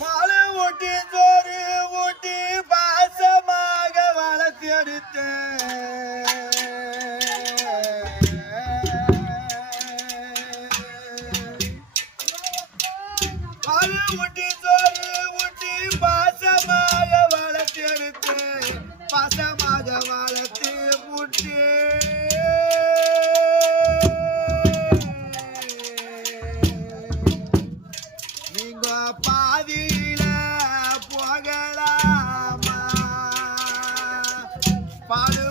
பாலு ஊட்டி சோறு ஊட்டி பாசமாக வளர்த்தி எடுத்தேன். பாலு ஊட்டி சோறு ஊட்டி பாசமாக வளர்த்தி எடுத்தேன். பாசமாக வளர்த்து புட்டு நீங்க பாதியில போகலாமா பாடு